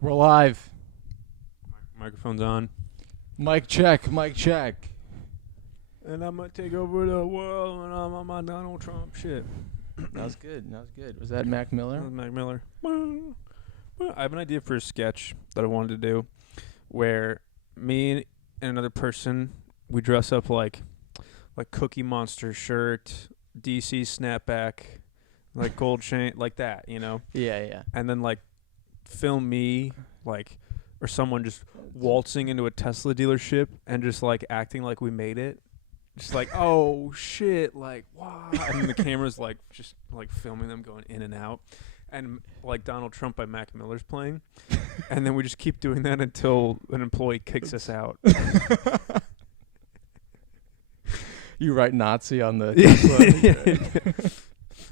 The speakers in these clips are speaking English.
We're live. Microphone's on. Mic check, mic check. And I'm gonna take over the world and I'm on my Donald Trump shit. That was good. That was good. Was that Mac Miller? That was Mac Miller. I have an idea for a sketch that I wanted to do where me and another person, we dress up like Cookie Monster shirt, DC snapback, like gold chain, like that, you know? Yeah, yeah. And then like film me or someone just waltzing into a Tesla dealership and just like acting like we made it. Just like, oh shit, like wow. And then the camera's like just like filming them going in and out. And like Donald Trump by Mac Miller's playing. And then we just keep doing that until an employee kicks us out. You write Nazi on the Tesla.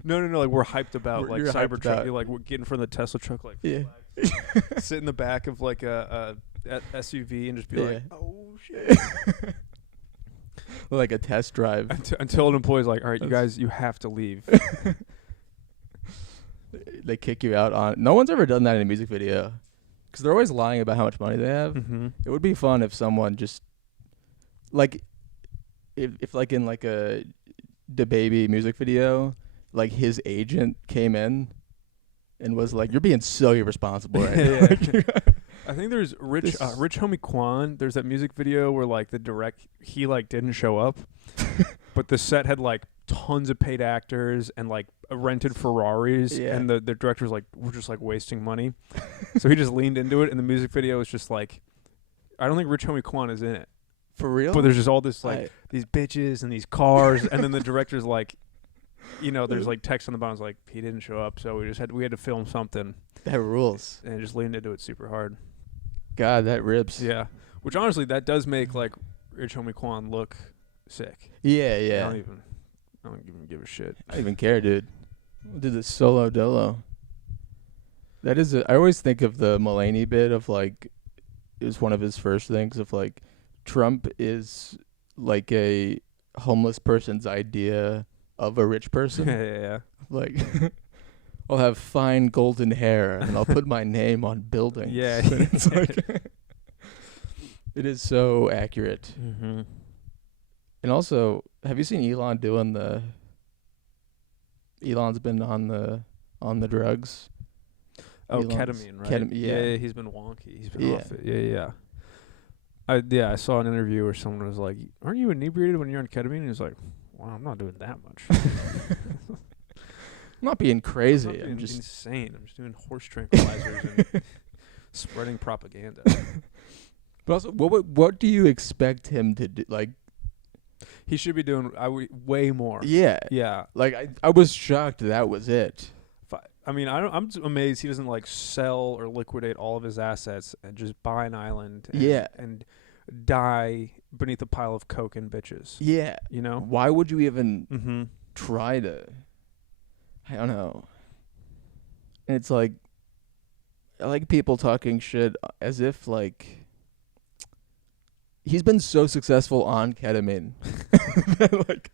No, like we're hyped about like You're hyped Cybertruck. about- You're like we're getting in front of the Tesla truck, like Yeah. sit in the back of like a SUV and just be Yeah. like, oh shit. Like a test drive. Until an employee's like, all right, you guys, you have to leave. They kick you out on. No one's ever done that in a music video, because they're always lying about how much money they have. Mm-hmm. It would be fun if someone just like, if like in like a DaBaby music video, like his agent came in and was like, "You're being so irresponsible right now." I think there's Rich Homie Quan. There's that music video where like he like didn't show up, but the set had like tons of paid actors and like rented Ferraris, Yeah. and the director's like, we're just like wasting money, so he just leaned into it, and the music video is just like, I don't think Rich Homie Quan is in it, For real? but there's just all this like these bitches and these cars, and then the director's like, you know, there's like text on the bottom like he didn't show up, so we had to film something, That rules. and just leaned into it super hard. God, that rips. Yeah, which honestly, that does make like Rich Homie Quan look sick. Yeah, I yeah. don't even give a shit. I don't even care, dude. We'll do the solo dolo. That is I always think of the Mulaney bit of like, it was one of his first things of like, Trump is like a homeless person's idea of a rich person. Yeah. Like, I'll have fine golden hair and I'll put my name on buildings. Yeah. It's like, it is so accurate. Mm-hmm. And also, have you seen Elon doing the? Elon's been on the drugs. Oh, Elon's ketamine, right? yeah. He's been wonky. He's been Yeah. off it. Yeah. I saw an interview where someone was like, "Aren't you inebriated when you're on ketamine?" And he's like, "Well, I'm not doing that much. I'm not being crazy. I'm not I'm being just insane. I'm just doing horse tranquilizers and spreading propaganda." But also, what do you expect him to do? Like, He should be doing way more. yeah. Yeah. Like I was shocked that was it. I'm amazed he doesn't like sell or liquidate all of his assets and just buy an island. And die beneath a pile of coke and bitches. Yeah. You know. Why would you even Mm-hmm. try to? I don't know. And it's like, I like people talking shit as if like, he's been so successful on ketamine. Like,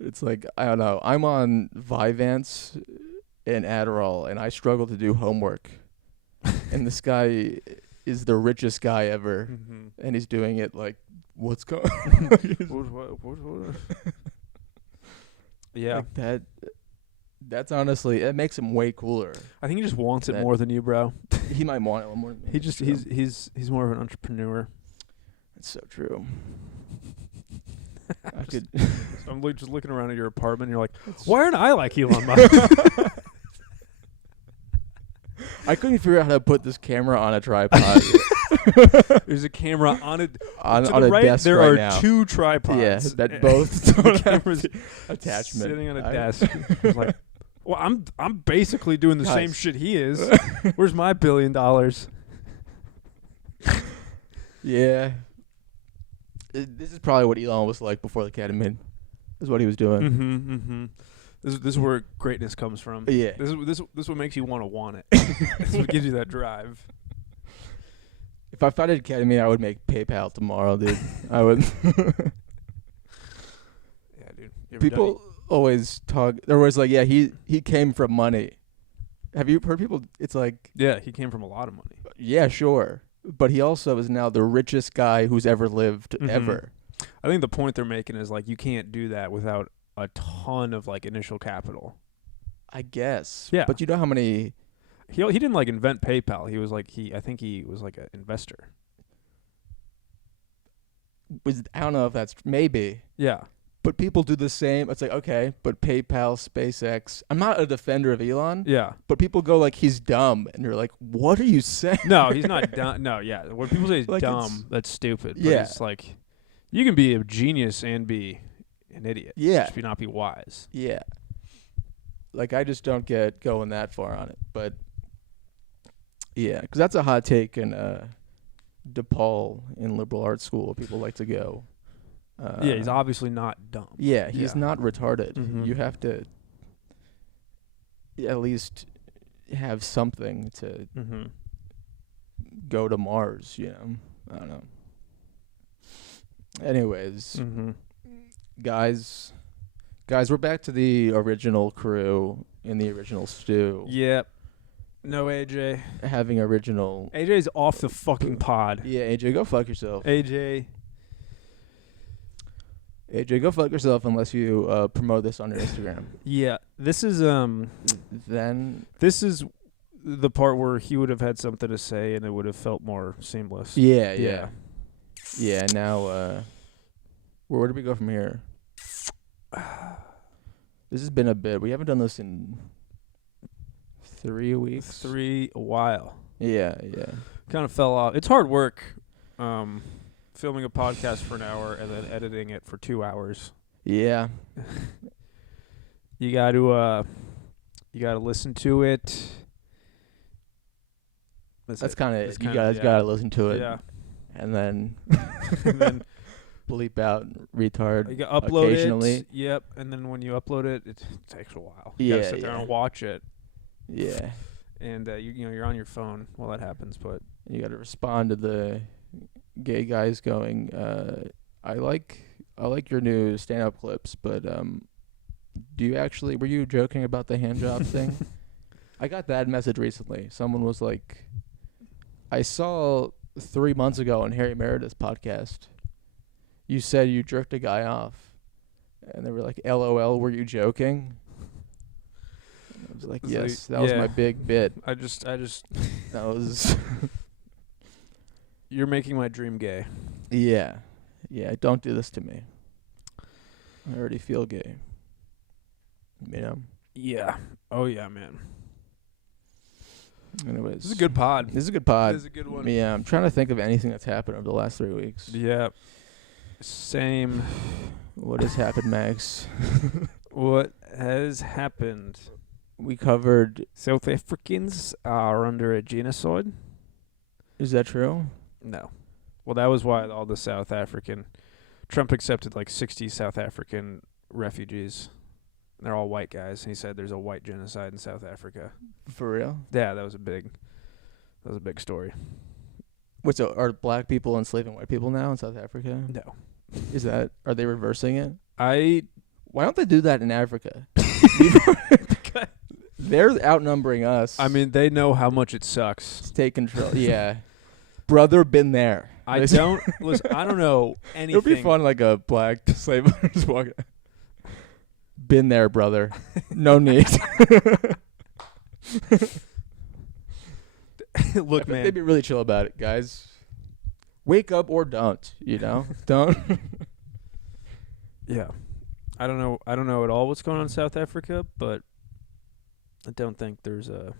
it's like, I don't know. I'm on Vyvanse and Adderall, and I struggle to do homework. And this guy is the richest guy ever, Mm-hmm. and he's doing it like, what's going? What? Yeah. Like that. That's honestly, it makes him way cooler. I think he just wants it That- more than you, bro. He might want it more than me. He's more of an entrepreneur. It's so true. I could. I'm just looking around at your apartment and you're like, It's- why aren't I like Elon Musk? I couldn't figure out how to put this camera on a tripod. There's a camera on it. on To on the a right, desk there right are now. 2 tripods. Yeah, that and both the don't have camera's attachment. sitting on a I- desk. It's like, well, I'm basically doing the same Guys. shit he is. Where's my $1 billion? Yeah. This is probably what Elon was like before the ketamine. This is what he was doing. Mm-hmm. Mm-hmm. This is where greatness comes from. Yeah. This is what makes you want it. This is what gives you that drive. If I founded ketamine, I would make PayPal tomorrow, dude. I would. Yeah, dude. You ever People always talk. They're always like, yeah, he came from money. Have you heard people? It's like, Yeah, he came from a lot of money. yeah, sure, but he also is now the richest guy who's ever lived ever. I think the point they're making is like you can't do that without a ton of like initial capital. I guess. Yeah. But you know how many? He didn't like invent PayPal. He was like I think he was like an investor. I don't know if that's maybe. Yeah. But people do the same. It's like, okay, but PayPal, SpaceX. I'm not a defender of Elon. Yeah. But people go like, he's dumb. And you're like, what are you saying? No, he's not dumb. No, yeah. When people say he's Like, dumb, that's stupid. But Yeah. it's like, you can be a genius and be an idiot. Yeah. Just not be wise. Yeah. Like, I just don't get going that far on it. But, yeah, because that's a hot take in DePaul in liberal arts school. People like to go. Yeah, he's obviously not dumb. Yeah, he's Yeah. not retarded. Mhm. You have to at least have something to Mm-hmm. go to Mars, you know? I don't know. Anyways, Mm-hmm. guys, we're back to the original crew in the original stew. Yep. No AJ. Having original. AJ's off the fucking pod. Yeah, AJ, go fuck yourself. AJ. AJ, go fuck yourself unless you promote this on your Instagram. Yeah. This is Then. this is the part where he would have had something to say and it would have felt more seamless. Yeah. Yeah, now, where do we go from here? This has been a bit. We haven't done this in 3 weeks. A while. Yeah. Kind of fell off. It's hard work filming a podcast for an hour and then editing it for 2 hours. Yeah. You got to listen to it. That's kind of That's you kinda- guys yeah. got to listen to it. Yeah. And then And then bleep out retard you got upload occasionally. it. Yep. And then when you upload it, it takes a while. You Yeah, gotta sit there yeah. and watch it. Yeah. And you're on your phone while that happens, but You got to respond to the gay guys going, I like your new stand-up clips, but were you joking about the hand job thing? I got that message recently. Someone was like, I saw 3 months ago on Harry Meredith's podcast, you said you jerked a guy off. And they were like, LOL, were you joking? And I was like, It's yes, like, that was yeah. my big bit. I just That was... you're making my dream gay. Yeah. Don't do this to me. I already feel gay. You know? Yeah. Oh yeah, man. Anyways. This is a good pod. This is a good pod. This is a good one. Yeah, I'm trying to think of anything that's happened over the last 3 weeks. Yeah. Same. What has happened, Max? What has happened? We covered... South Africans are under a genocide. Is that true? No. Well, that was why all the South African... Trump accepted like 60 South African refugees. And they're all white guys. And he said there's a white genocide in South Africa. For real? Yeah, that was a big story. Wait, so are black people enslaving white people now in South Africa? No. Are they reversing it? I... Why don't they do that in Africa? They're outnumbering us. I mean, they know how much it sucks. Take control. Yeah. Brother, been there. I don't know anything. It would be fun, like a black slave owner just walking. Been there, brother. No need. Look, man. They'd be really chill about it, guys. Wake up or don't, you know? Don't. Yeah. I don't know at all what's going on in South Africa, but I don't think there's a...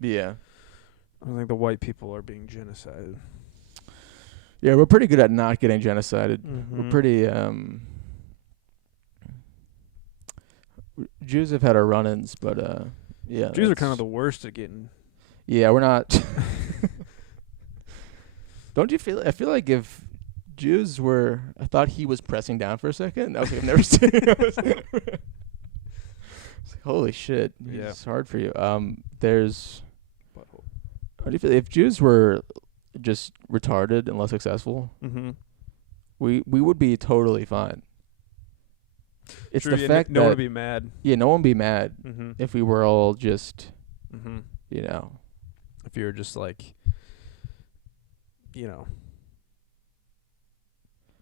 Yeah. I don't think the white people are being genocided. Yeah, we're pretty good at not getting genocided. Mm-hmm. We're pretty, Jews have had our run-ins, but, yeah. Jews are kind of the worst at getting... Yeah, we're not... Don't you feel... I feel like if Jews were... I thought he was pressing down for a second. Okay, I've never seen it. It's like, holy shit. Yeah. It's hard for you. There's... How do you feel if Jews were just retarded and less successful? Mm-hmm. We would be totally fine. It's True, the yeah, fact no that one would be mad. no one would be mad Mm-hmm. if we were all just Mm-hmm. You know. If you're just like, you know,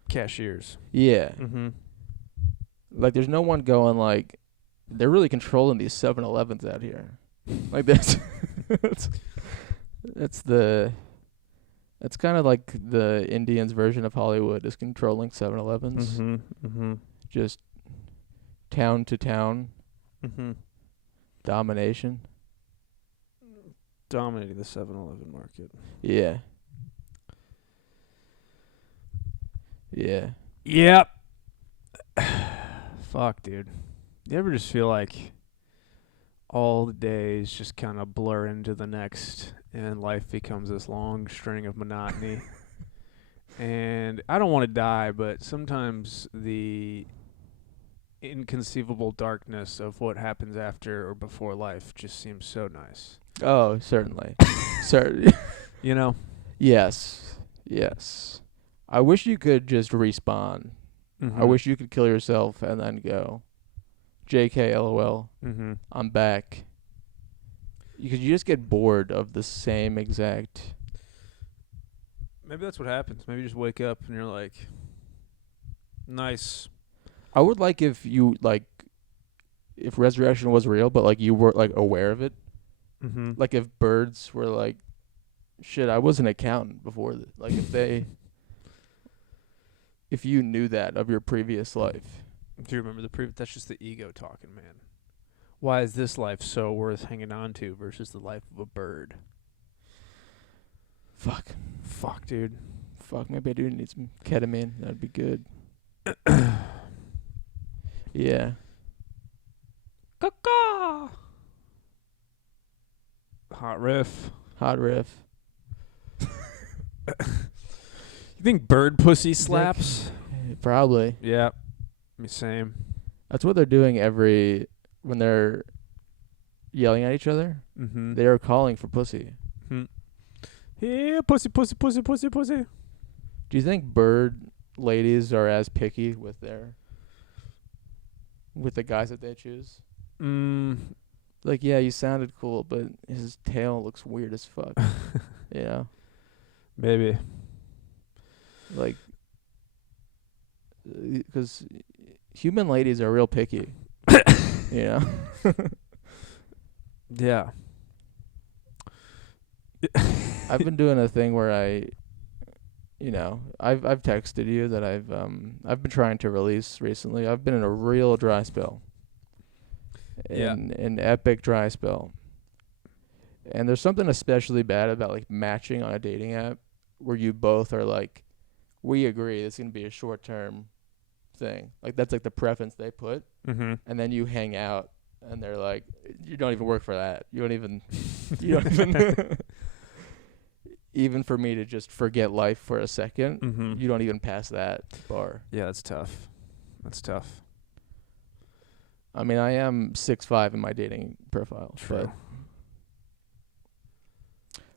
cashiers. Yeah. Mm-hmm. Like there's no one going like, they're really controlling these 7-Elevens out here. Like that's that's kind of like the Indians version of Hollywood is controlling 7-Elevens. Mm-hmm. Mm-hmm. Just town to town Mm-hmm. domination. Dominating the 7-Eleven market. Yeah. Yeah. Yep. Fuck, dude. You ever just feel like all the days just kind of blur into the next and life becomes this long string of monotony? And I don't want to die, but sometimes the inconceivable darkness of what happens after or before life just seems so nice. Oh, certainly. Certainly. You know? Yes. Yes. I wish you could just respawn. Mm-hmm. I wish you could kill yourself and then go, JK, LOL, Mm-hmm. I'm back. Because you just get bored of the same exact... Maybe that's what happens. Maybe you just wake up and you're like, nice. I would like if you, like, if resurrection was real, but, like, you were, like, aware of it. Mm-hmm. Like, if birds were, like, shit, I was an accountant before. Like, if they... if you knew that of your previous life. If you remember the previous, that's just the ego talking, man. Why is this life so worth hanging on to versus the life of a bird? Fuck, dude. Fuck, maybe I do need some ketamine. That'd be good. Yeah. Caca. Hot riff. Hot riff. You think bird pussy slaps? Probably. Yeah. Me same. That's what they're doing when they're yelling at each other. Mm-hmm. They are calling for pussy. Yeah, pussy, pussy, pussy, pussy, pussy. Do you think bird ladies are as picky with the guys that they choose? Like, yeah, you sounded cool, but his tail looks weird as fuck. You know? Maybe. Like, because human ladies are real picky. You know? Yeah. I've been doing a thing where I've texted you that I've been trying to release recently. I've been in a real dry spell. An epic dry spell. And there's something especially bad about like matching on a dating app where you both are like, we agree it's going to be a short-term thing. Like that's like the preference they put. Mm-hmm. And then you hang out and they're like, you don't even work for that. You don't even even for me to just forget life for a second, you don't even pass that bar. Yeah, that's tough. That's tough. I mean, I am 6'5" in my dating profile. True.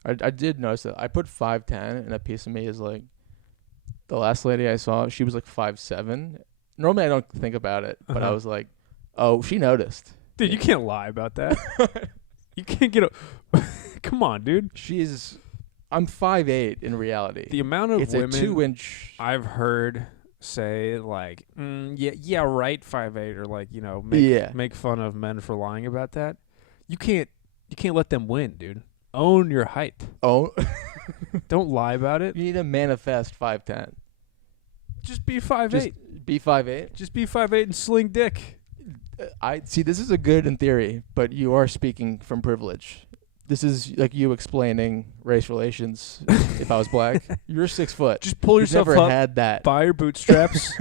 But I did notice that I put 5'10", and a piece of me is like, the last lady I saw, she was like 5'7". Normally I don't think about it, but I was like, oh, she noticed. Dude, you can't lie about that. You can't get come on, dude. I'm 5'8" in reality. The amount of women a 2-inch I've heard say like, yeah, right, 5'8", or like, you know, make fun of men for lying about that. You can't let them win, dude. Own your height. Oh, don't lie about it. You need to manifest 5'10". Just be 5'8". Just be 5'8". Just be 5'8" and sling dick. I see. This is a good in theory, but you are speaking from privilege. This is like you explaining race relations. If I was black, you're 6 foot. Just pull yourself never up. Had that. Buy your bootstraps.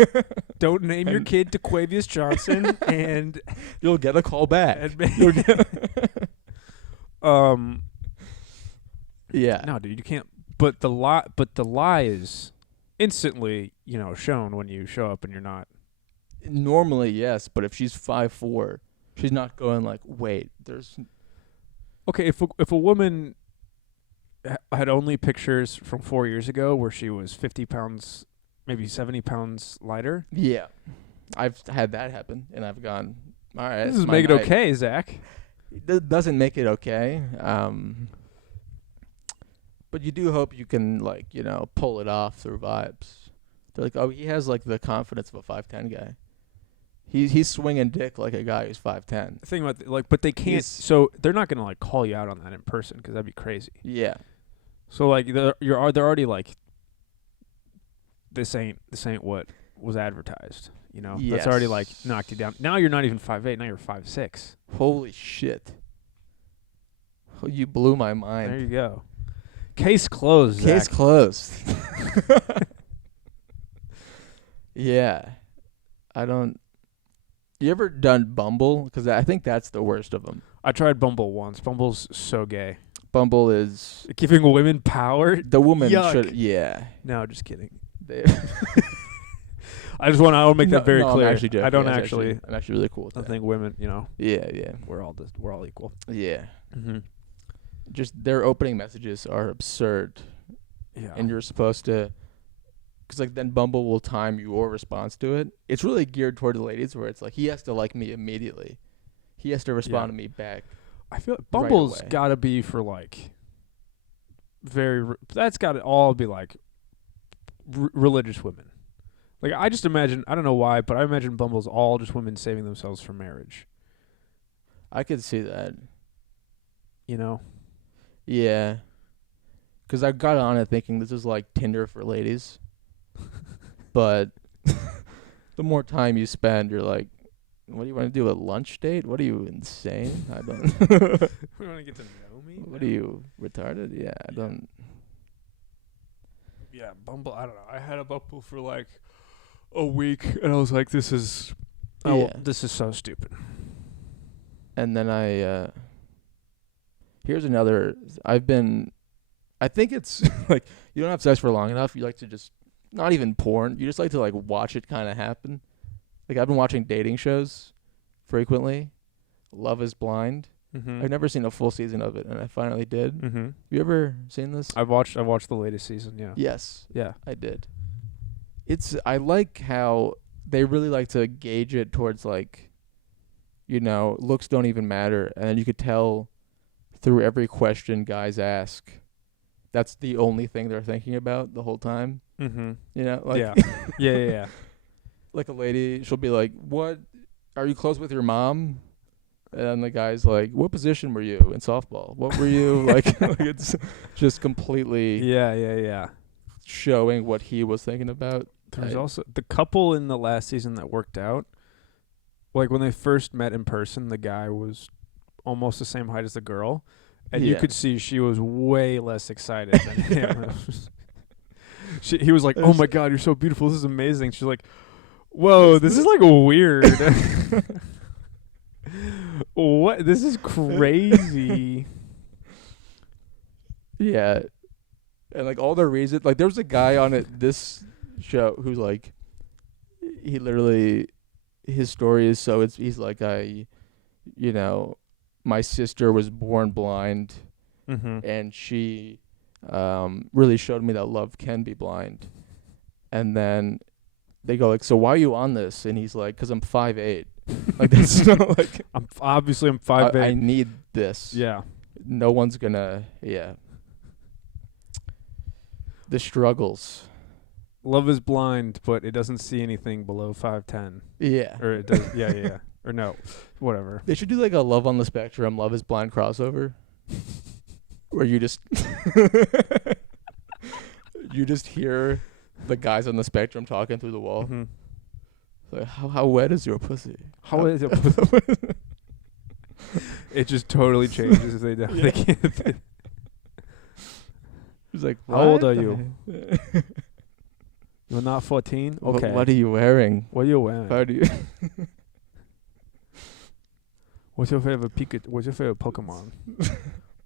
Don't name your kid DeQuavius Johnson, and you'll get a call back. Yeah. No, dude, you can't. But the lie is instantly, you know, shown when you show up and you're not. Normally, yes, but if she's 5'4", she's not going like, wait, there's. Okay, if a woman had only pictures from 4 years ago where she was 50 pounds, maybe 70 pounds lighter. Yeah, I've had that happen, and I've gone, all right. This is make it okay, Zach. It doesn't make it okay. But you do hope you can, like, pull it off through vibes. They're like, oh, he has like the confidence of a 5'10" guy. He's swinging dick like a guy who's 5'10". The thing about like, but they can't. So they're not gonna like call you out on that in person because that'd be crazy. Yeah. So like they're already like, this ain't what was advertised. You know, Yes. That's already like knocked you down. Now you're not even 5'8". Now you're 5'6". Holy shit. Oh, you blew my mind. There you go. Case closed. Case Zach. closed. Yeah. You ever done Bumble? Because I think that's the worst of them. I tried Bumble once. Bumble's so gay. Bumble is... Giving women power? The woman Yuck. should... Yeah. No, just kidding. They, I want to make that very no, clear. I'm actually joking. I don't I'm actually... I'm actually really cool with I that. think women, Yeah. we're all equal. Yeah. Mm-hmm. Just their opening messages are absurd. Yeah. And you're supposed to... Because, like, then Bumble will time your response to it. It's really geared toward the ladies where it's like, he has to like me immediately. He has to respond to me back. I feel like Bumble's away. got to be for, like, that's got to all be, like, religious women. Like, I just imagine, I don't know why, but I imagine Bumble's all just women saving themselves for marriage. I could see that. You know? Yeah. Because I got on it thinking this is like Tinder for ladies. But the more time you spend, you're like, what do you want to do, a lunch date? What are you, insane? I don't... We want to get to know me? What are you, retarded? Yeah, I don't... Yeah, Bumble, I don't know. I had a Bumble for like a week, and I was like, this is so stupid. And then here's another... I think it's like, you don't have sex for long enough. You like to just... Not even porn. You just like to, like, watch it kind of happen. Like, I've been watching dating shows frequently. Love is Blind. Mm-hmm. I've never seen a full season of it, and I finally did. Mm-hmm. Have you ever seen this? I watched the latest season, yeah. Yes. Yeah. I did. I like how they really like to gauge it towards, like, looks don't even matter. And then you could tell through every question guys ask, that's the only thing they're thinking about the whole time. Mm-hmm. Like, yeah. Yeah. Like a lady, she'll be like, what, are you close with your mom? And the guy's like, what position were you in softball? What were you, like it's just completely Yeah. showing what he was thinking about. There's also the couple in the last season that worked out. Like, when they first met in person, the guy was almost the same height as the girl. And you could see she was way less excited than him. He was like, oh my God, you're so beautiful. This is amazing. She's like, whoa, this is like weird. What? This is crazy. Yeah. And like all the reason, like there was a guy on this show who's like, he literally, his story is he's like, my sister was born blind, and she really showed me that love can be blind. And then they go like, so why are you on this? And he's like, 'cause I'm 5'8". Like, that's not like... I'm 5'8". I need this. Yeah. No one's gonna... Yeah. The struggles. Love is blind, but it doesn't see anything below 5'10". Yeah. Or it does... Yeah. Or no. Whatever. They should do like a Love on the Spectrum, Love is Blind crossover. Where you just... you just hear the guys on the spectrum talking through the wall. Mm-hmm. Like, how wet is your pussy? How is your pussy? It just totally changes if they don't. Yeah. They can't. He's like, how old "What?" are you? You're not 14? Okay. What are you wearing? What are you wearing? How do you... What's your favorite What's your favorite Pokemon?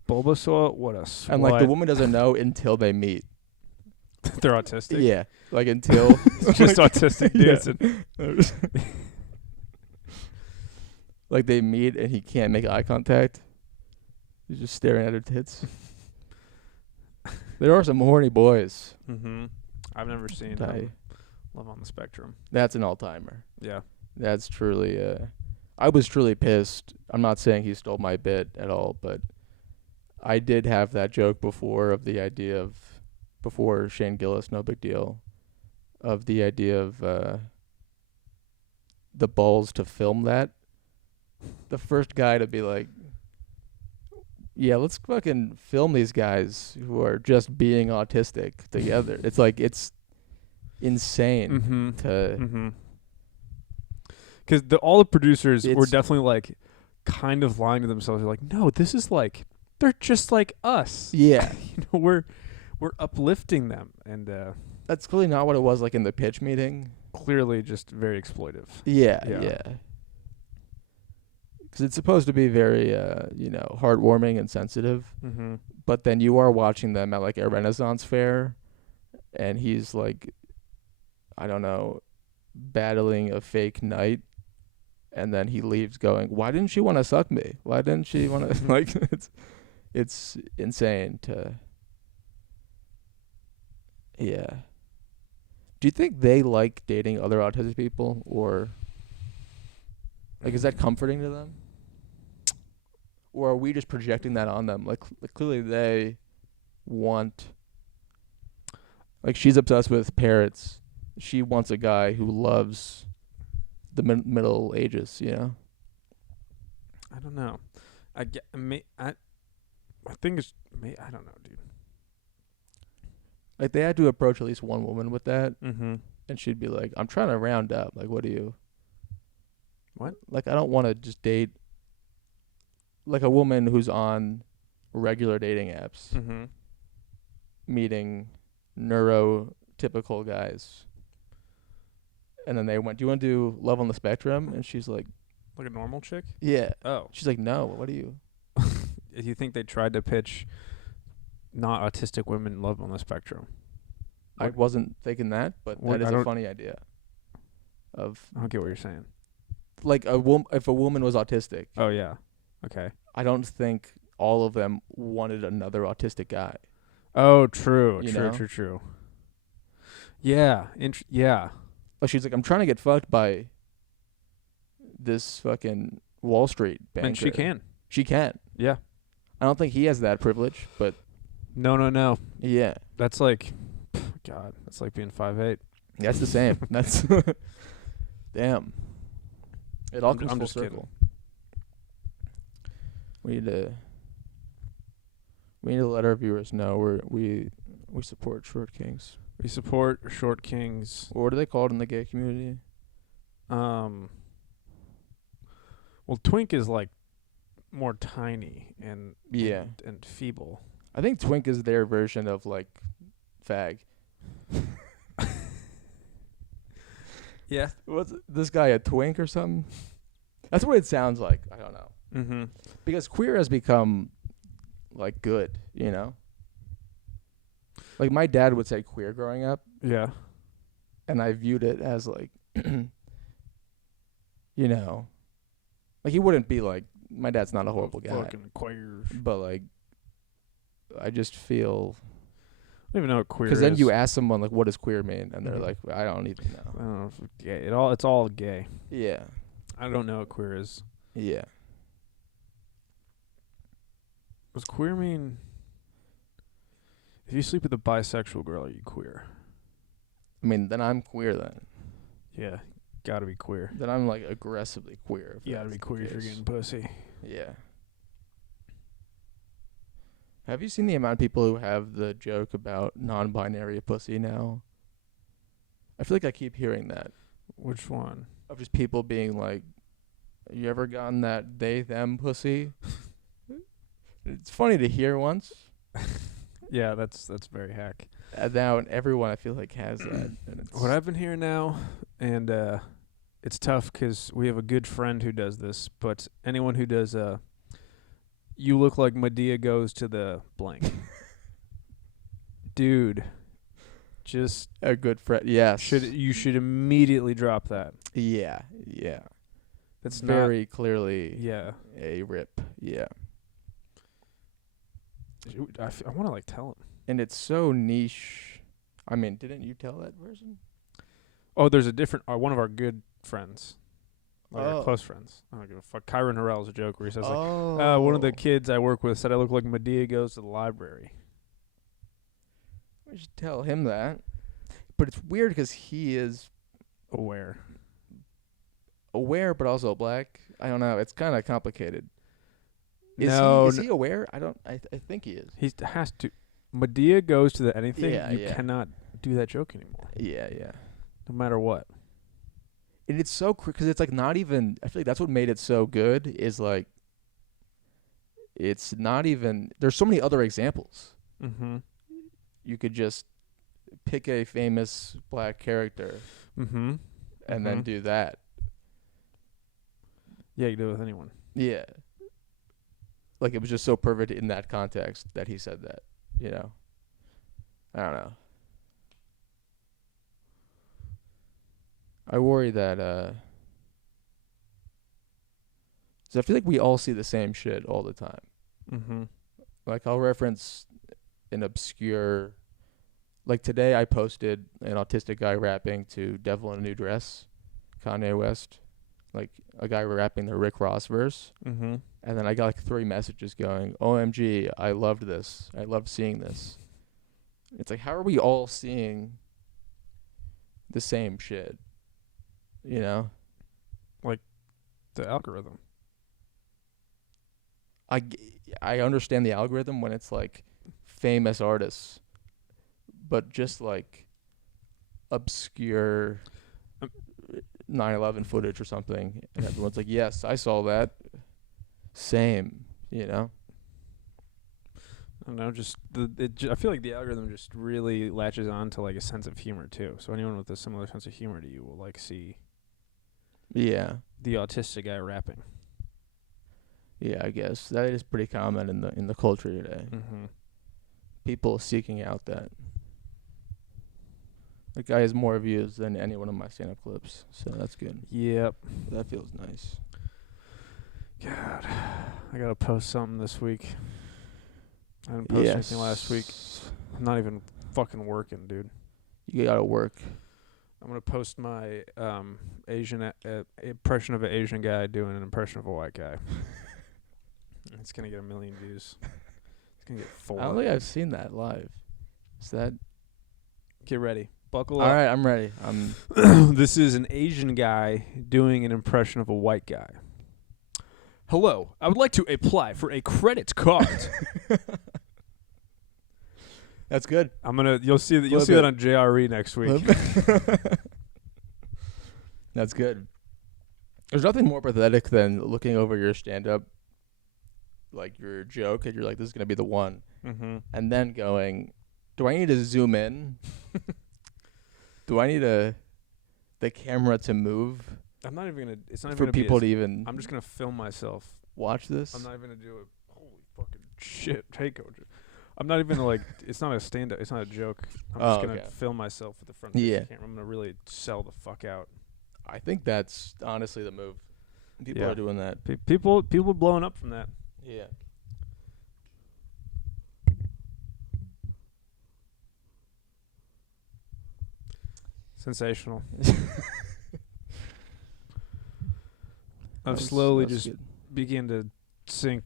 Bulbasaur? What a slut. And like the woman doesn't know until they meet. They're autistic? Yeah. Like until... Just autistic dudes. Yeah. Like they meet and he can't make eye contact. He's just staring at her tits. There are some horny boys. Mm-hmm. I've never seen Love on the Spectrum. That's an all-timer. Yeah. That's truly I was truly pissed. I'm not saying he stole my bit at all, but I did have that joke before of the idea of, before Shane Gillis, no big deal, of the idea of the balls to film that. The first guy to be like, yeah, let's fucking film these guys who are just being autistic together. It's like, it's insane to. Because all the producers were It's- definitely like kind of lying to themselves. They're like, no, this is like, they're just like us. Yeah. You know, we're uplifting them, and That's clearly not what it was like in the pitch meeting. clearly just very exploitive. Yeah, Yeah. yeah. Because it's supposed to be very, heartwarming and sensitive. Mm-hmm. But then you are watching them at like a Renaissance fair, and he's like, I don't know, battling a fake knight, and then he leaves going, why didn't she want to suck me? Why didn't she want to, like, it's insane to, yeah. Do you think they like dating other autistic people, or, like, is that comforting to them? Or are we just projecting that on them? Like clearly they want, like, she's obsessed with parrots. She wants a guy who loves the Middle Ages, you know? I don't know. I think it's I don't know, dude. Like, they had to approach at least one woman with that, Mm-hmm. and she'd be like, I'm trying to round up. Like, what do you... What? Like, I don't want to just date, like, a woman who's on regular dating apps, Mm-hmm. meeting neurotypical guys. And then they went, do you want to do Love on the Spectrum? And she's like, Like a normal chick? yeah. Oh. She's like, no, what do you... Do you think they tried to pitch not autistic women Love on the Spectrum? I wasn't thinking that, but What- that is I a don't- funny idea. Of, I don't get what you're saying. like, if a woman was autistic, Oh, yeah. Okay. I don't think all of them wanted another autistic guy. Oh, true. You True, know? true, true. Yeah. Yeah. Like, she's like, I'm trying to get fucked by this fucking Wall Street banker. And she can. She can. Yeah. I don't think he has that privilege, but No. yeah, That's like, God, that's like being 5'8". that's the same. That's damn. It all I'm comes full just kidding. circle. We need to let our viewers know we support short kings. We support short kings. Or what are they called in the gay community? Well, twink is like more tiny and Yeah. and feeble. I think twink is their version of, like, fag. Yeah. What's this guy, a twink or something? That's what it sounds like. I don't know. Mm-hmm. Because queer has become, like, good, you know? Like, my dad would say queer growing up, Yeah. and I viewed it as, like, you know, like, he wouldn't be like, my dad's not a horrible guy, Fucking queers. but, like, I just feel, I don't even know what queer is. because then you ask someone, like, what does queer mean? And they're Mhm. like, I don't even I know. don't know if it's gay. It's all gay. Yeah. I don't know what queer is. Yeah. Does queer mean if you sleep with a bisexual girl, are you queer? I mean, then I'm queer then. Yeah. Gotta be queer. Then I'm, like, aggressively queer. If You gotta that's be the queer if you're case. getting pussy. Yeah. Have you seen the amount of people who have the joke about non-binary pussy now? I feel like I keep hearing that. Which one? Of just people being like, you ever gotten that they-them pussy? It's funny to hear once. Yeah, that's very hack. And now everyone, I feel like, has that. And it's What I've been hearing now, and it's tough because we have a good friend who does this, but anyone who does you look like Medea goes to the blank. Dude, just a good friend. Yes. you should immediately drop that. Yeah. Yeah. That's Very clearly yeah. a rip. Yeah. I want to like tell him. And it's so niche. I mean, didn't you tell that person? Oh, there's a different one of our good friends. Like our close friends. I don't give a fuck. Kyron Harrell's a joke where he says one of the Oh. kids I work with said I look like Medea goes to the library. We should tell him that. But it's weird because he is Aware. aware, but also black. I don't know. It's kind of complicated. Is he aware? I think he is. He has to. Medea goes to the anything. Yeah, you yeah. cannot do that joke anymore. Yeah, yeah. No matter what. And it's so because it's like not even. I feel like that's what made it so good. Is like, it's not even. There's so many other examples. Mm-hmm. You could just pick a famous black character Mm-hmm. and then do that. Yeah, you can do it with anyone. Yeah. Like, it was just so perfect in that context that he said that, you know? I don't know. I worry that, 'cause I feel like we all see the same shit all the time. Mm-hmm. Like, I'll reference an obscure, like today I posted an autistic guy rapping to Devil in a New Dress, Kanye West. Like, a guy rapping the Rick Ross verse. Mm-hmm. And then I got like 3 messages going, OMG, I loved this. I loved seeing this. It's like, how are we all seeing the same shit? You know? The algorithm. I understand the algorithm when it's like famous artists, but just like obscure 9/11 footage or something. And everyone's like, yes, I saw that. Same, you know? I don't know, just I feel like the algorithm just really latches on to like a sense of humor too. So anyone with a similar sense of humor to you will like see Yeah. the autistic guy rapping. Yeah, I guess. That is pretty common in the culture today. Mm-hmm. People seeking out that. The guy has more views than any one of my stand-up clips, so that's good. Yep. That feels nice. God, I gotta post something this week. I didn't post anything last week. I'm not even fucking working, dude. You gotta work. I'm gonna post my Asian impression of an Asian guy doing an impression of a white guy. It's gonna get 1 million views. It's gonna get 4. I don't think I've seen that live. Is that? Get ready. Buckle All up. right, I'm ready. This is an Asian guy doing an impression of a white guy. Hello, I would like to apply for a credit card. That's good. You'll see that on JRE next week. That's good. There's nothing more pathetic than looking over your stand-up, like your joke, and you're like, this is gonna be the one, Mm-hmm. and then going, do I need to zoom in? Do I need the camera to move? I'm not even gonna. It's not for even gonna people be to even I'm just gonna film myself. watch this. I'm not even gonna do a holy fucking shit takeover. I'm not even like. It's not a stand up. It's not a joke. I'm just gonna film myself with the front face of the camera. I'm gonna really sell the fuck out. I think that's honestly the move. People are doing that. People blowing up from that. Yeah. Sensational. I've slowly just began to sink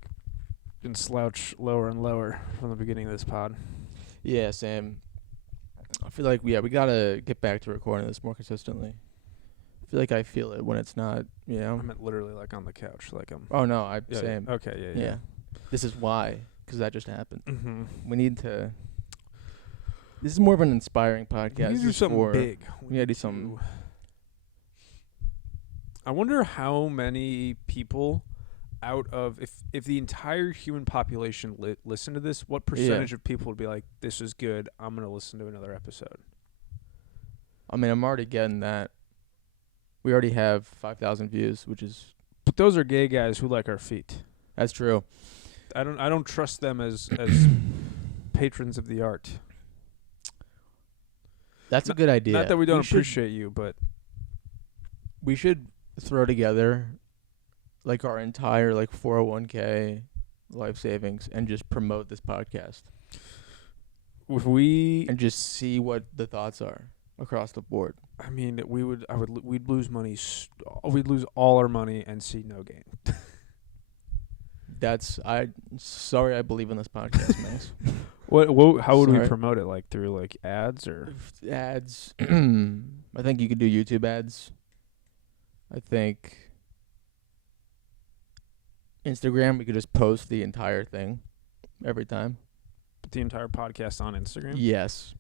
and slouch lower and lower from the beginning of this pod. Yeah, same. I feel like we gotta get back to recording this more consistently. I feel like I feel it when it's not, you know. I meant literally like on the couch, like I'm. Oh no, same. Okay, yeah. Yeah. This is why, because that just happened. Mm-hmm. We need to. This is more of an inspiring podcast. We need to do something big. We gotta do something. I wonder how many people out of if the entire human population listen to this, what percentage of people would be like, this is good, I'm going to listen to another episode? I mean, I'm already getting that. We already have 5,000 views, which is... But those are gay guys who like our feet. That's true. I don't trust them as patrons of the art. That's a good idea. Not that we don't appreciate you, but... We should throw together like our entire like 401k life savings and just promote this podcast. If we... And just see what the thoughts are across the board. I mean, we'd lose money. We'd lose all our money and see no gain. Sorry, I believe in this podcast, Max. How would we Sorry. promote it? Like through like ads or? Ads. I think you could do YouTube ads. I think Instagram, we could just post the entire thing every time. Put the entire podcast on Instagram? Yes.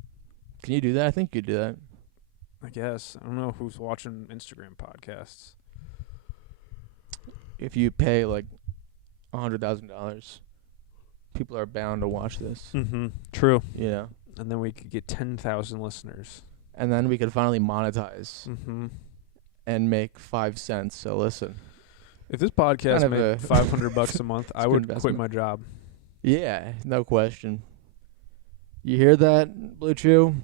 Can you do that? I think you could do that. I guess. I don't know who's watching Instagram podcasts. If you pay like $100,000, people are bound to watch this. Mm-hmm. True. You know? And then we could get 10,000 listeners. And then we could finally monetize Mm-hmm. and make 5 cents a listen. If this podcast Kind of made $500 a month, I good would investment. quit my job. Yeah, no question. You hear that, Blue Chew?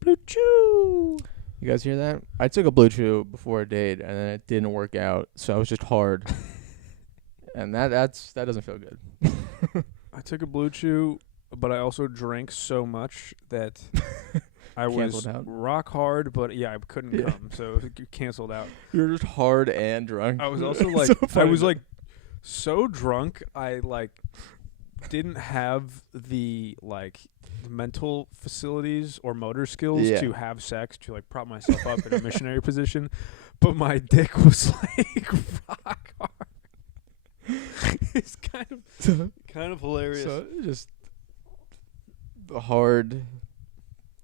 Blue Chew. You guys hear that? I took a Blue Chew before a date, and then it didn't work out, so I was just hard. And that doesn't feel good. I took a Blue Chew, but I also drank so much that I was Canceled out. rock hard, but yeah, I couldn't Yeah. come, so it canceled out. You're just hard and drunk. I was also like, So I funny. was like so drunk, I like didn't have the like mental facilities or motor skills Yeah. to have sex, to like prop myself up in a missionary position, but my dick was like rock hard. It's kind of hilarious. So just hard.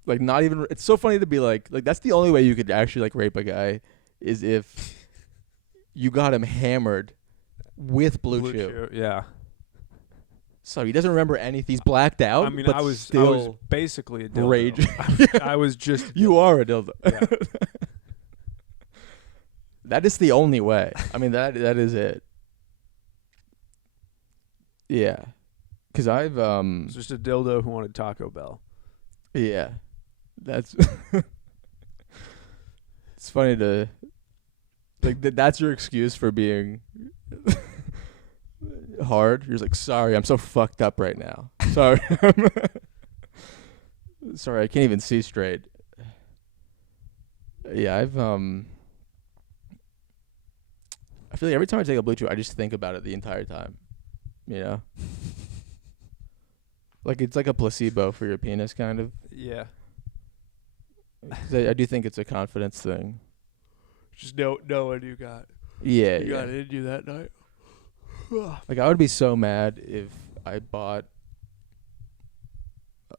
Like not even. It's so funny to be like that's the only way you could actually like rape a guy is if you got him hammered with Blue Chew. Yeah. So he doesn't remember anything. He's blacked out. I mean, but I was still basically a dildo. raging. I was just You are a dildo. Yeah. That is the only way. I mean, that is it. Yeah. 'Cause I've It's just a dildo who wanted Taco Bell. yeah. That's it's funny to like that's your excuse for being hard. You're just like, sorry, I'm so fucked up right now. Sorry. Sorry, I can't even see straight. Yeah, I feel like every time I take a Blue Chew, I just think about it the entire time. You know? Like it's like a placebo for your penis, kind of. Yeah. 'Cause I do think it's a confidence thing. Just know what you got. Yeah, You yeah. got into that night. Like I would be so mad if I bought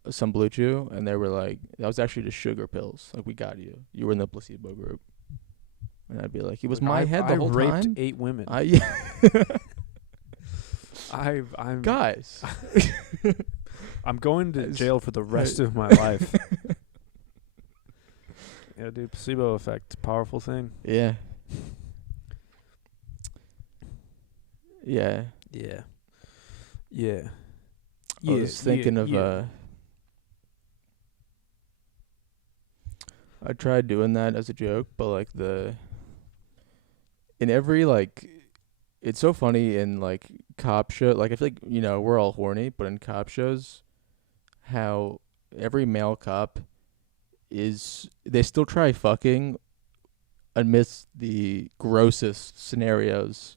some Blue Chew and they were like, that was actually just sugar pills. Like we got you. You were in the placebo group. And I'd be like, it was my head the whole I raped time. 8 women. I'm Guys. I'm going to Guys. jail for the rest of my life. Yeah, dude, placebo effect, powerful thing. Yeah. Yeah. Yeah. Yeah. I was thinking of I tried doing that as a joke, but like in every like it's so funny in like cop show, like I feel like, you know, we're all horny, but in cop shows how every male cop they still try fucking amidst the grossest scenarios.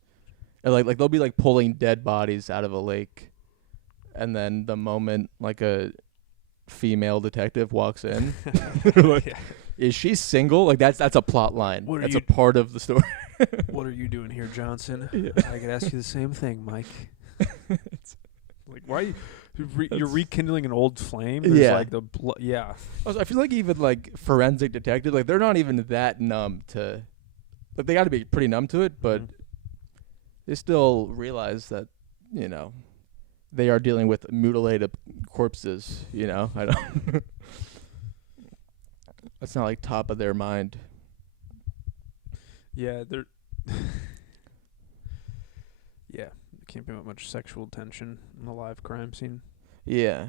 And like they'll be like pulling dead bodies out of a lake, and then the moment like a female detective walks in, like, Yeah. is she single? Like that's a plot line. What are That's you- a part of the story. What are you doing here, Johnson? Yeah. I could ask you the same thing, Mike. Like, why are you? You're That's- rekindling an old flame. There's Yeah. like the yeah. Also, I feel like even like forensic detective, like they're not even that numb to, like they got to be pretty numb to it, but they still realize that, you know, they are dealing with mutilated corpses. You know, I don't. That's not like top of their mind. Yeah, there. Yeah, there can't be much sexual tension in the live crime scene. Yeah,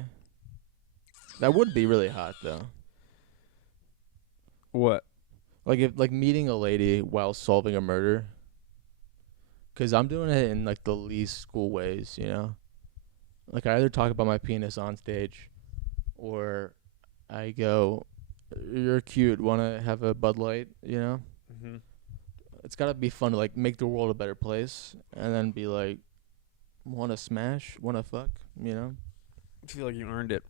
that would be really hot though. What? Like if like meeting a lady while solving a murder. 'Cause I'm doing it in like the least cool ways, you know. Like I either talk about my penis on stage, or I go you're cute, want to have a Bud Light, you know? Mm-hmm. It's got to be fun to like make the world a better place and then be like, want to smash, want to fuck, you know? I feel like you earned it.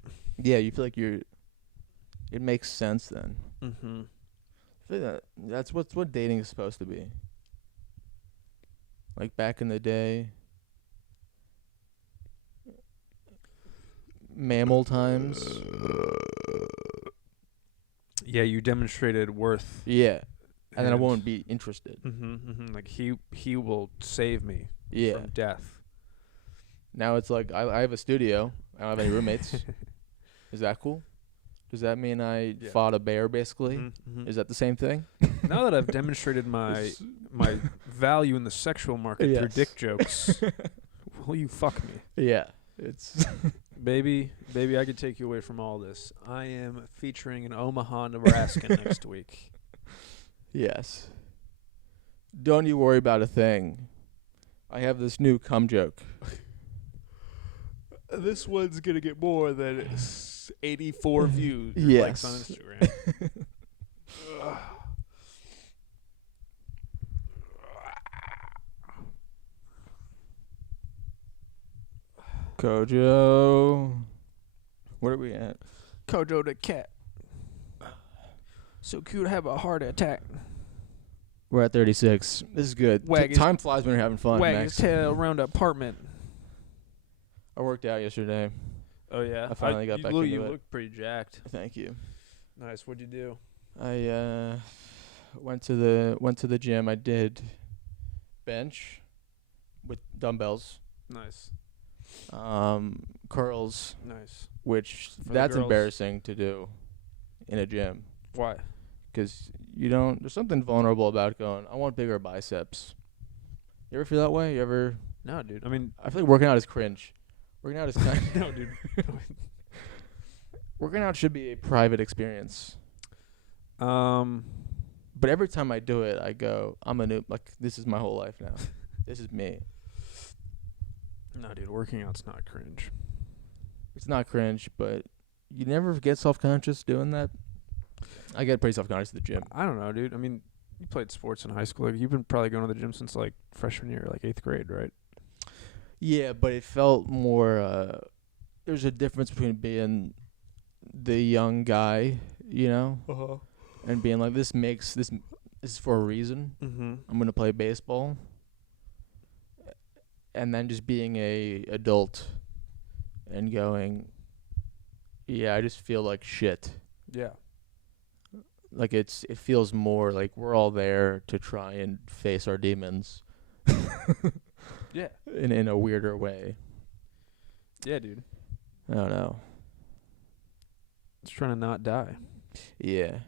Yeah, you feel like it makes sense then. Mm-hmm. I feel that's what dating is supposed to be. Like back in the day, mammal times. Yeah, you demonstrated worth. Yeah. And then I won't be interested. Mm-hmm, mm-hmm. Like he will save me Yeah. from death. Now it's like I have a studio. I don't have any roommates. Is that cool? Does that mean I fought a bear basically? Mm-hmm. Is that the same thing? Now that I've demonstrated my value in the sexual market through dick jokes, will you fuck me? Yeah. It's baby, I could take you away from all this. I am featuring in Omaha, Nebraska next week. Yes. Don't you worry about a thing. I have this new cum joke. This one's gonna get more than 84 views. Yes. Likes on Instagram. Kojo. Where are we at? Kojo the cat. So cute, have a heart attack. We're at 36. This is good. Time flies when you're having fun, Wag Max. his tail around the apartment. I worked out yesterday. Oh yeah, I finally got back into you it. look pretty jacked. Thank you. Nice. What'd you do? I went to the gym. I did bench with dumbbells. Nice. Curls, Nice. which For the that's girls. embarrassing to do in a gym. Why? Because there's something vulnerable about going, I want bigger biceps. You ever feel that way? You ever? No, dude. I mean, I feel like working out is cringe. Working out is kind of no, dude. working out should be a private experience. But But every time I do it, I go, I'm a noob. Like, this is my whole life now. This is me. no, dude. Working out's not cringe. It's not cringe, but you never get self-conscious doing that. I get pretty self-conscious at the gym. I don't know, dude. I mean, you played sports in high school. Like, you've been probably going to the gym since like freshman year, like 8th grade, right? Yeah, but it felt more, there's a difference between being the young guy, you know, and being like, this is for a reason. Mm-hmm. I'm going to play baseball. And then just being a adult and going, yeah, I just feel like shit. Yeah. Like it feels more like we're all there to try and face our demons. Yeah. In a weirder way. Yeah, dude. I don't know. Just trying to not die. Yeah.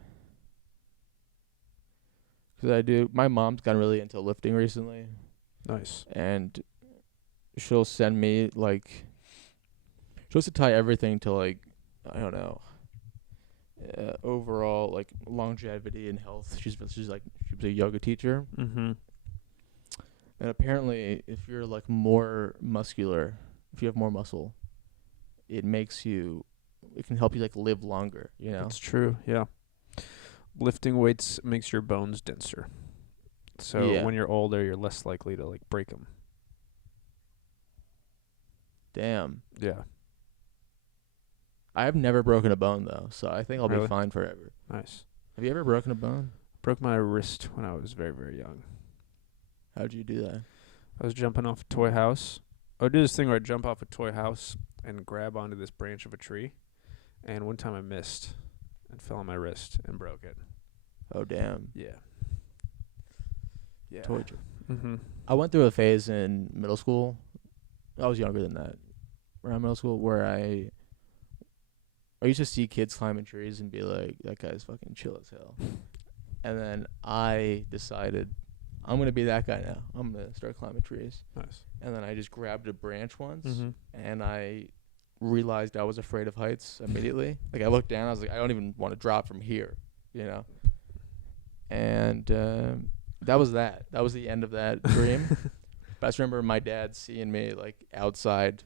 'Cause my mom's gotten really into lifting recently. Nice. And she'll send me like, she wants to tie everything to like, I don't know, overall like longevity and health. She's a yoga teacher. Mm-hmm. And apparently, if you're like more muscular, if you have more muscle, it can help you like live longer, you know? That's true, yeah. Lifting weights makes your bones denser. So when you're older, you're less likely to like break them. Damn. Yeah. I have never broken a bone though, so I think I'll Really? be fine forever. Nice. Have you ever broken a bone? Broke my wrist when I was very, very young. How'd you do that? I was jumping off a toy house. I would do this thing where I'd jump off a toy house and grab onto this branch of a tree. And one time I missed and fell on my wrist and broke it. Oh, damn. Yeah. Yeah. Torture. Mm-hmm. I went through a phase in middle school. I was younger than that. Around middle school where I used to see kids climbing trees and be like, that guy's fucking chill as hell. And then I decided, I'm going to be that guy now. I'm going to start climbing trees. Nice. And then I just grabbed a branch once, Mm-hmm. and I realized I was afraid of heights immediately. Like, I looked down, I was like, I don't even want to drop from here, you know? And that was that. That was the end of that dream. But I just remember my dad seeing me, like, outside,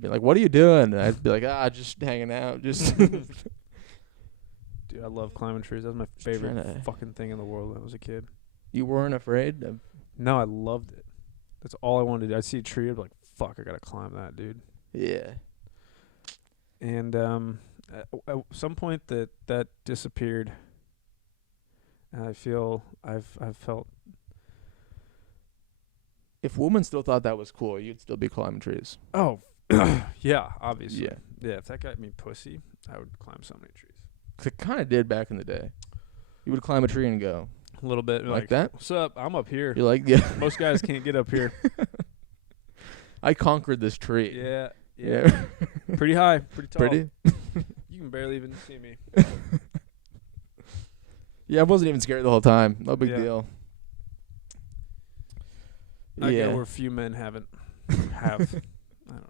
being like, what are you doing? And I'd be like, just hanging out. Just Dude, I love climbing trees. That was my favorite fucking thing in the world when I was a kid. You weren't afraid of? No, I loved it. That's all I wanted to do. I'd see a tree, I'd be like, fuck, I gotta climb that, dude. Yeah. And at some point that disappeared. And I feel I've felt. If women still thought that was cool, you'd still be climbing trees. Oh, yeah, obviously. Yeah. Yeah, if that got me pussy, I would climb so many trees. 'Cause it kind of did back in the day. You would climb a tree and go. A little bit. Like that? What's up? I'm up here. You're like, yeah. Most guys can't get up here. I conquered this tree. Yeah. Yeah. Pretty high. Pretty tall. Pretty? You can barely even see me. Yeah, I wasn't even scared the whole time. No big Yeah. deal. I Yeah. get where few men have. I don't know.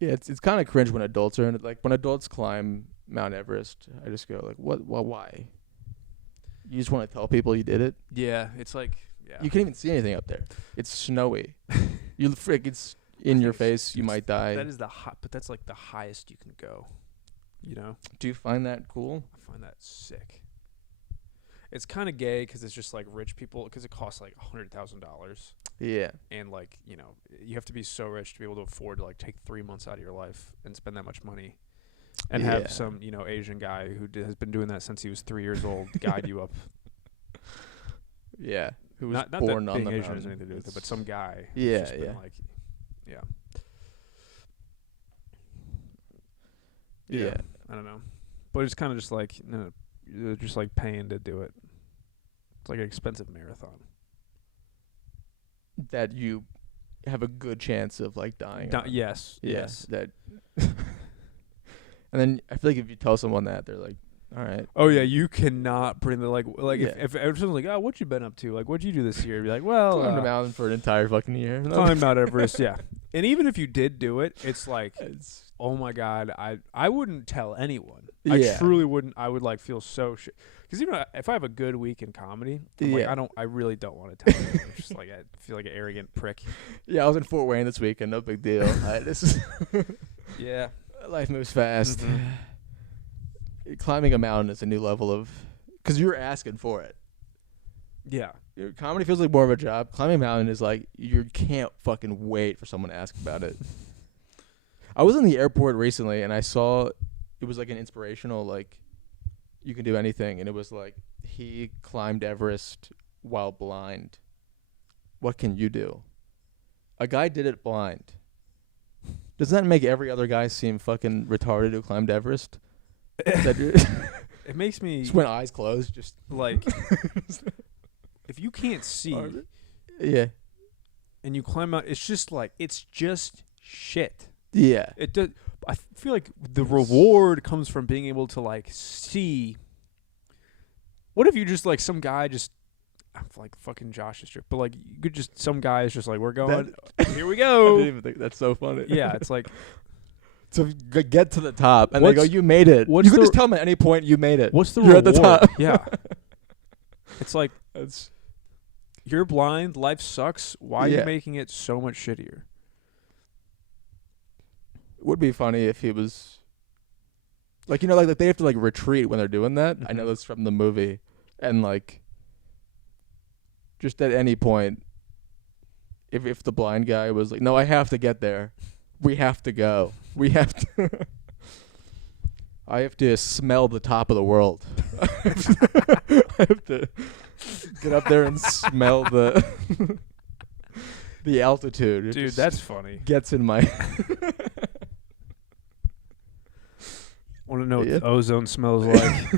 Yeah, it's kind of cringe when adults are in it. Like, when adults climb Mount Everest, I just go, like, what? Why? You just want to tell people you did it? Yeah, it's like, yeah. You can't even see anything up there. It's snowy. You frick, it's in your face. You might die. That is but that's like the highest you can go. You know? Do you find that cool? I find that sick. It's kind of gay because it's just like rich people, because it costs like $100,000. Yeah. And like, you know, you have to be so rich to be able to afford to like take 3 months out of your life and spend that much money. And Yeah. have some, you know, Asian guy who has been doing that since he was 3 years old guide you up. Yeah. Who was Not born that on being the Asian has mountain. anything to do with it, but some guy. who's Yeah, just been yeah. Like, yeah. Yeah. I don't know. But it's kind of just like, you're just like paying to do it. It's like an expensive marathon. That you have a good chance of, like, dying. on. Yes. Yeah, Yes. That. And then I feel like if you tell someone that, they're like, all right. Oh yeah, you cannot bring the like Yeah. if someone's like, oh, what you been up to? Like, what'd you do this year? Be like, well, Climbed a mountain for an entire fucking year. climb Mount Everest. Yeah. And even if you did do it, it's like, It's, oh my god, I wouldn't tell anyone. Yeah. I truly wouldn't. I would like feel so shit. Because even if I have a good week in comedy, I'm like, Yeah. I really don't want to tell anyone. It's just like I feel like an arrogant prick. yeah, I was in Fort Wayne this weekend. No big deal. This is Yeah. life moves fast. Mhm. Climbing a mountain is a new level of, because you're asking for it. Yeah. Your comedy feels like more of a job. Climbing a mountain is like, you can't fucking wait for someone to ask about it. I was in the airport recently and I saw, it was like an inspirational, like, you can do anything. And it was like, he climbed Everest while blind. What can you do? A guy did it blind. Doesn't that make every other guy seem fucking retarded who climbed Everest? It makes me Just when eyes closed, just like, if you can't see yeah, and you climb out, it's just shit. yeah, It does. I feel like the reward comes from being able to like see. What if you just like some guy just like fucking Josh's trip, but like you could just some guy is just like, we're going here we I go. didn't even think that's so funny. Yeah, it's like to get to the top, and they go, "You made it." what's You could the- just tell them at any point you made it. what's the You're reward? at the top. Yeah, it's like That's you're blind. Life sucks. Why are Yeah. you making it so much shittier? it would be funny if he was like, you know, like they have to like retreat when they're doing that. I know Mhm. that's from the movie, and like just at any point, if the blind guy was like, "No, I have to get there. We have to go. We have to." I have to smell the top of the world. I have to get up there and smell the altitude. It Dude, just that's funny. gets in my. Want to know what Yeah. the ozone smells like?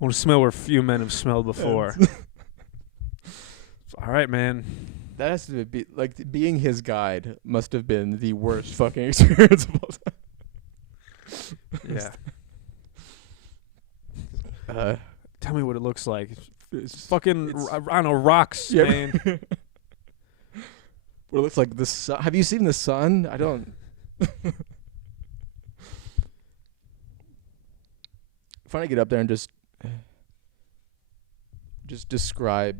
Want to smell where few men have smelled before. All right, man. That has to be like being his guide must have been the worst fucking experience of all time. Yeah. Tell me what it looks like. It's fucking, it's- I don't know, rocks, Yeah. man. What it looks like the sun. Have you seen the sun? I don't. Trying to get up there and just describe,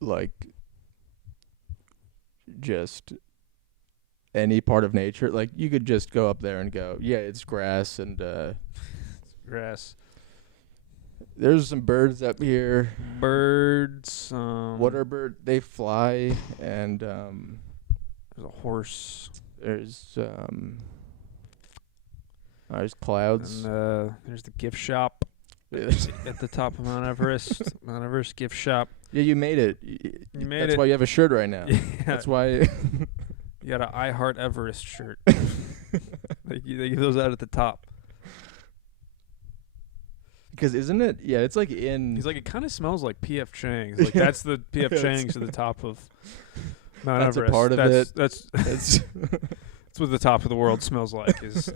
like, just any part of nature, like you could just go up there and go, yeah, it's grass and Grass. there's some birds up here. Birds. What are birds? They fly, and There's a horse. there's clouds. And there's the gift shop at the top of Mount Everest. Mount Everest gift shop. Yeah, you made it. You made That's it. why you have a shirt right now. Yeah. That's why. You got an I Heart Everest shirt. They give those out at the top. Because isn't it? Yeah, it's like in. He's like, it kind of smells like P.F. Chang's. Like, that's the P.F. Chang's to the top of Mount That's Everest. a part of it. That's It's that's what the top of the world smells like, is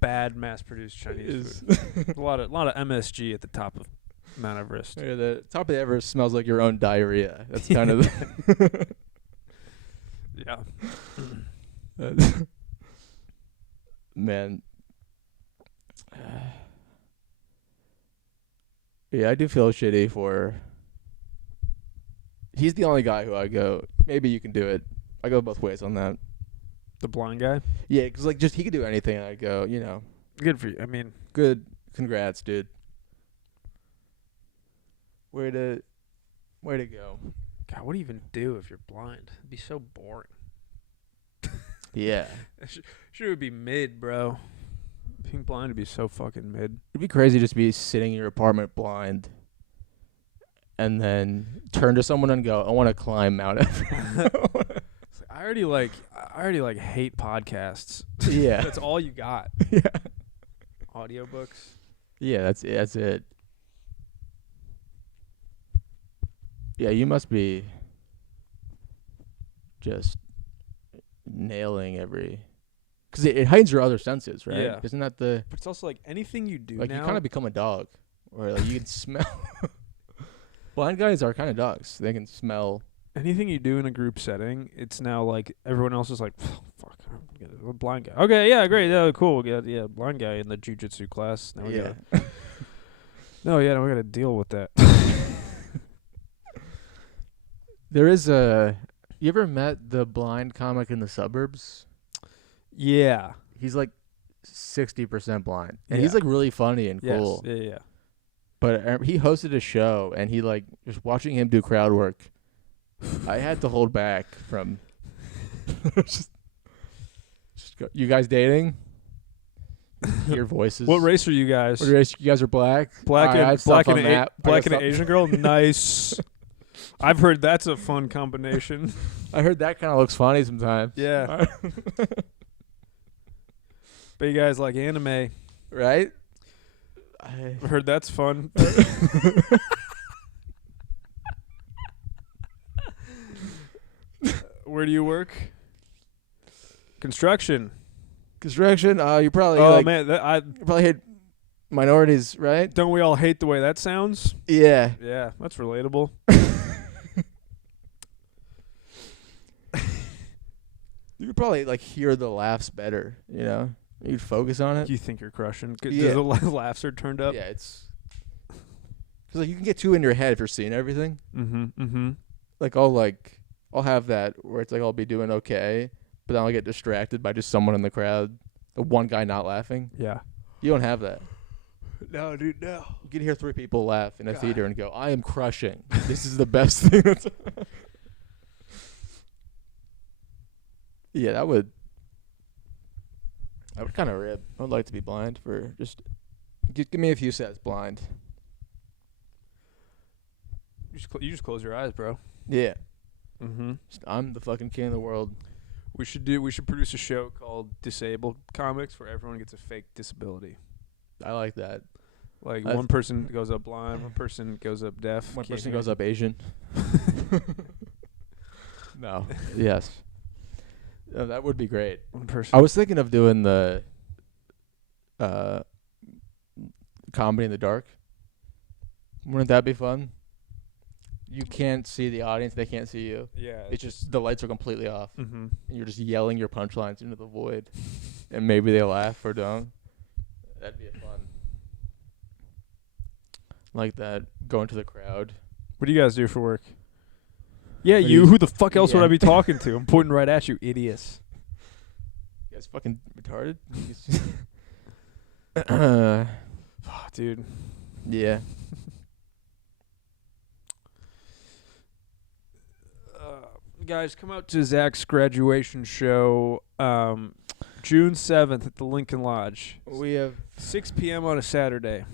bad mass-produced Chinese food. A lot of MSG at the top of Mount Everest. yeah, the top of the Everest smells like your own diarrhea. That's kind of. Yeah. Man. Yeah, I do feel shitty for. He's the only guy who I go, maybe you can do it. I go both ways on that. The blind guy? Yeah, because like just he could do anything. And I go, Good for you. I mean, good. Congrats, dude. Way to go. God, what do you even do if you're blind? It'd be so boring. Yeah. Sure, it would be mid, bro. Being blind would be so fucking mid. It'd be crazy just to be sitting in your apartment blind and then turn to someone and go, I want to climb Mount Everest. I already hate podcasts. Yeah. That's all you got. Yeah. Audiobooks. Yeah, that's it. Yeah, you must be just nailing every... Because it heightens your other senses, right? Yeah. Isn't that the... But it's also like anything you do Like, now. you kind of become a dog. Or, like, you can smell... Blind guys are kind of dogs. They can smell... Anything you do in a group setting, it's now like everyone else is like, fuck, I'm a blind guy. Okay, yeah, great, yeah, cool. Yeah, blind guy in the jiu-jitsu class. Now we Yeah. now we gotta deal with that. There is a... You ever met the blind comic in the suburbs? Yeah. He's like 60% blind. And Yeah. he's like really funny and Yes. cool. Yeah. But he hosted a show, and he like just watching him do crowd work. I had to hold back from. just go. You guys dating? Your voices. What race are you guys? What race? You guys are black. Black I and have stuff on an that. I black got and an stuff- Asian girl. Nice. I've heard that's a fun combination. I heard that kind of looks funny sometimes. Yeah. But you guys like anime. Right. I've heard that's fun. Where do you work? Construction. Construction. You probably. Oh like, man, you probably hate minorities, right? don't we all hate the way that sounds? Yeah. Yeah, that's relatable. You could probably like hear the laughs better. You'd focus on it. You think you're crushing? Yeah. The laughs are turned up. Yeah, it's because like you can get too in your head if you're seeing everything. Mm-hmm. Like I'll have that where it's like I'll be doing okay, but then I'll get distracted by just someone in the crowd, the one guy not laughing. Yeah. You don't have that. No, dude, no. You can hear 3 people laugh in a God. theater and go, "I am crushing. This is the best thing." That's yeah, that would kind of rib. I would like to be blind for just give me a few sets blind. You just close your eyes, bro. Yeah. Mm-hmm. I'm the fucking king of the world. We should produce a show called Disabled Comics where everyone gets a fake disability. I like that. Like I've- one person goes up blind, one person goes up deaf. One can't person hear. goes up Asian. No. Yes. That would be great. One person. I was thinking of doing the comedy in the dark. Wouldn't that be fun? You can't see the audience; they can't see you. Yeah. It's just the lights are completely off, Mm-hmm. and you're just yelling your punchlines into the void, and maybe they laugh or don't. That'd be fun. Like that, go into the crowd. What do you guys do for work? Yeah, But you. he's- Who the fuck else would yeah. I be talking to? I'm pointing right at you, idiots. You guys fucking retarded. Oh, dude. Yeah. Guys, come out to Zach's graduation show June 7th at the Lincoln Lodge. We have 6 p.m. on a Saturday.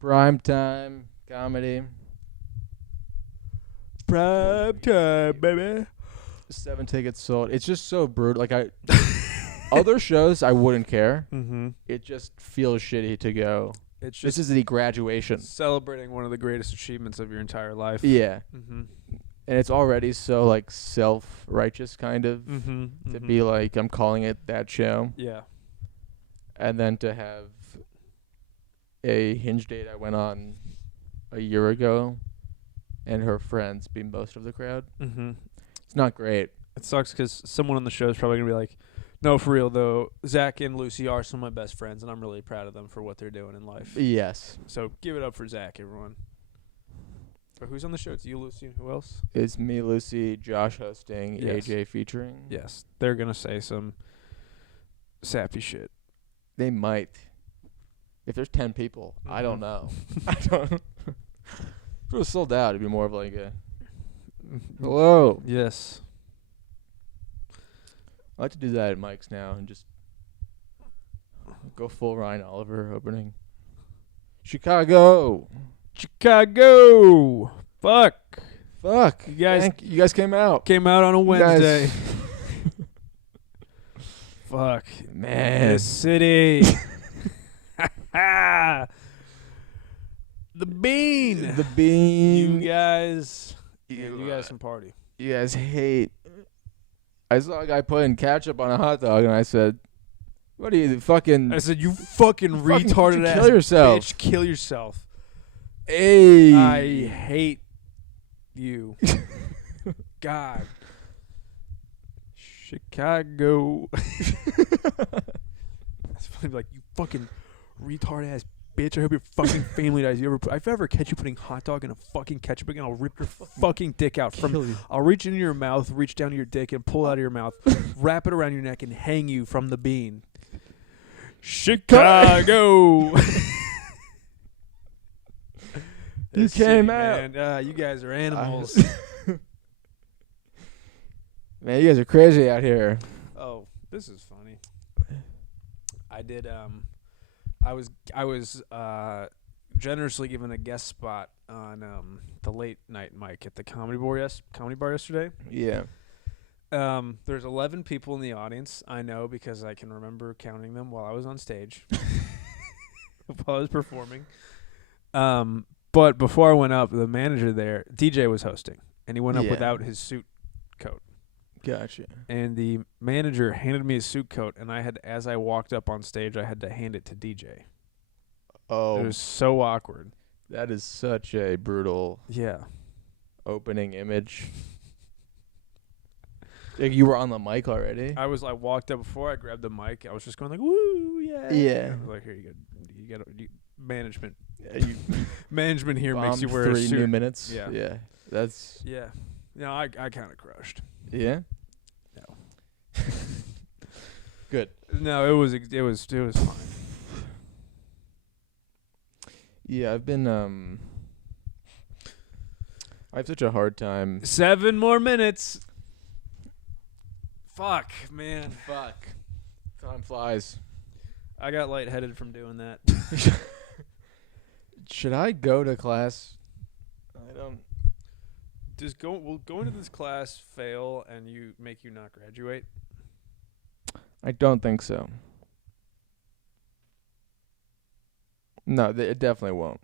prime time comedy. Prime time, baby. 7 tickets sold. It's just so brutal. Like other shows I wouldn't care. Mm-hmm. It just feels shitty to go. It's This just is the graduation. celebrating one of the greatest achievements of your entire life. Yeah. Mm-hmm. And it's already so like self-righteous kind of Mm-hmm. to be like, I'm calling it that show. Yeah. And then to have a Hinge date I went on a year ago and her friends be most of the crowd. Mm-hmm. It's not great. It sucks because someone on the show is probably going to be like, no, for real, though, Zach and Lucy are some of my best friends, and I'm really proud of them for what they're doing in life. Yes. So give it up for Zach, everyone. But who's on the show? It's you, Lucy, and who else? It's me, Lucy, Josh hosting, Yes. AJ featuring. Yes. They're going to say some sappy shit. They might. If there's 10 people, I don't Mhm. know. I don't. If it was sold out, it'd be more of like a, hello. Yes. I like to do that at Mike's now and just go full Ryan Oliver opening. Chicago. Chicago. Fuck. Fuck. You guys You guys came out. came out on a You guys- Wednesday. Fuck. Man. This city. The bean. The bean. You guys. You, You guys can party. you guys hate. I saw a guy putting ketchup on a hot dog and I said, what are you fucking. I said, you fucking retarded ass kill yourself. bitch. Kill yourself. Hey. I hate you. God. Chicago. That's funny. Like, you fucking retard ass bitch. I hope your fucking family dies. If I ever catch you putting hot dog in a fucking ketchup again, I'll rip your fucking dick out. Kill you. I'll reach into your mouth, reach down to your dick, and pull out of your mouth, wrap it around your neck, and hang you from the bean. Chicago. You This came city, out. Man. You guys are animals. Man, you guys are crazy out here. Oh, this is funny. I did. I was generously given a guest spot on the late night mic at the comedy bar yesterday. Yeah. There's 11 people in the audience. I know because I can remember counting them while I was on stage, while I was performing. But before I went up, the manager there, DJ was hosting, and he went up Yeah. without his suit coat. Gotcha. And the manager handed me his suit coat, and as I walked up on stage, I had to hand it to DJ. Oh, It was so awkward. that is such a brutal Yeah. opening image. Like you were on the mic already. I walked up before I grabbed the mic. I was just going like, woo, yeah. Yeah. I was like, here you go. Management. Yeah, you Management here makes you bombed wear a 3 suit. new minutes. Yeah. Yeah. That's Yeah. No, I kind of crushed. yeah. No. Good. No, it was fine. Yeah, I've been I have such a hard time. 7 more minutes. Fuck, man. Fuck. Time flies. I got lightheaded from doing that. Should I go to class? I don't. Will going to this class fail and make you not graduate? I don't think so. No, it definitely won't.